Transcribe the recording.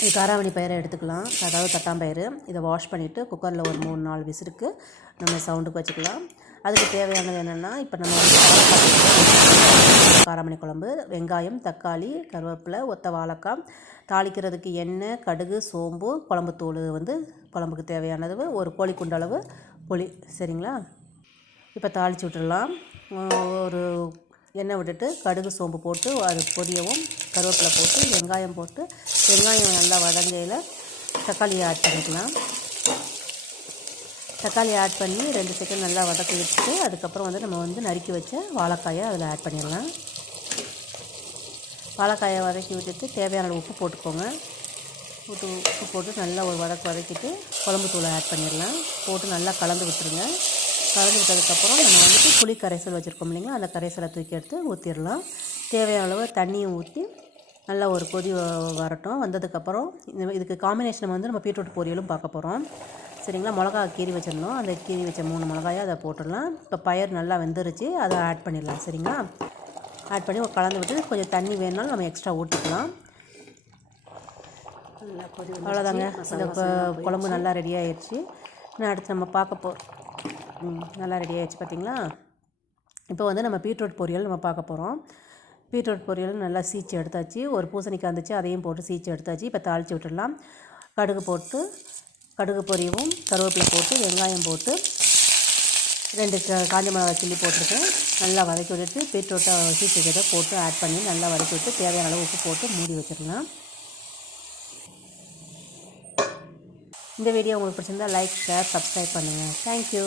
இது காராமணி பயிரை எடுத்துக்கலாம். அதாவது தட்டாம்பயிறு இதை வாஷ் பண்ணிவிட்டு குக்கரில் ஒரு மூணு நாலு விசிறுக்கு நம்ம சவுண்டுக்கு வச்சுக்கலாம். அதுக்கு தேவையானது என்னென்னா இப்போ நம்ம காராமணி குழம்பு வெங்காயம் தக்காளி கருவேப்பிலை ஒத்த வாழைக்காய் தாளிக்கிறதுக்கு எண்ணெய் கடுகு சோம்பு குழம்புத்தூள் வந்து குழம்புக்கு தேவையானது ஒரு கோழி குண்டளவு புளி. சரிங்களா? இப்போ தாளித்து விட்டுடலாம். ஒரு எண்ணெய் விட்டுட்டு கடுகு சோம்பு போட்டு அது பொரியவும் கருவேப்பிலை போட்டு வெங்காயம் போட்டு வெங்காயம் நல்லா வதங்கையில் தக்காளியை ஆட் பண்ணிக்கலாம். தக்காளி ஆட் பண்ணி ரெண்டு செகண்ட் நல்லா வதக்கி விட்டுட்டு அதுக்கப்புறம் வந்து நம்ம வந்து நறுக்கி வச்ச வாழைக்காயை அதில் ஆட் பண்ணிடலாம். வாழைக்காயை வதக்கி விட்டுட்டு தேவையான உப்பு போட்டுக்கோங்க. உப்பு உப்பு போட்டு நல்லா ஒரு வதக்கு வதக்கிட்டு குழம்பு தூளை ஆட் பண்ணிடலாம். போட்டு நல்லா கலந்து விட்டுருங்க. கலந்து விட்டதுக்கப்புறம் நம்ம வந்துட்டு புளி கரைசல் வச்சுருக்கோம் இல்லைங்களா? அந்த கரைசலை தூக்கி எடுத்து ஊற்றிடலாம் தேவையான அளவு தண்ணியும் ஊற்றி நல்லா ஒரு கொதி வ- வரட்டும். வந்ததுக்கப்புறம் இந்த இதுக்கு காம்பினேஷன் வந்து நம்ம பீட்ரூட் பொரியலும் பார்க்க போகிறோம் சரிங்களா? மிளகா கீறி வச்சிருந்தோம் அந்த கீறி வச்ச மூணு மிளகாயை அதை போட்டுடலாம். இப்போ பயிர் நல்லா வெந்துருச்சு. அதை ஆட் பண்ணிடலாம். சரிங்களா? ஆட் பண்ணி கலந்து விட்டு கொஞ்சம் தண்ணி வேணுனாலும் நம்ம எக்ஸ்ட்ரா ஊற்றிக்கலாம் அவ்வளோதாங்க. இந்த குழம்பு நல்லா ரெடி ஆயிடுச்சு. நான் அடுத்து நம்ம பார்க்க போகிறோம் நல்லா ரெடி ஆகிடுச்சு பார்த்தீங்களா இப்போ வந்து நம்ம பீட்ரூட் பொரியல் நம்ம பார்க்க போகிறோம் பீட்ரூட் பொரியல் நல்லா சீச்சு எடுத்தாச்சு. ஒரு பூசணிக்காய் இருந்துச்சு அதையும் போட்டு சீச்சு எடுத்தாச்சு. இப்போ தாளித்து விட்டுடலாம். கடுகு போட்டு கடுகு பொரியவும் கருவேப்பிலை போட்டு வெங்காயம் போட்டு ரெண்டு காஞ்ச மிளகா சில்லி போட்டிருக்கேன். நல்லா வதக்கி விட்டுட்டு பீட்ரூட்டை சீச்சு போட்டு ஆட் பண்ணி நல்லா வதக்கி விட்டு தேவையான அளவு உப்பு போட்டு மூடி வச்சிடலாம். இந்த வீடியோ உங்களுக்கு பிடிச்சிருந்தா லைக் ஷேர் சப்ஸ்கிரைப் பண்ணுங்கள் தேங்க்யூ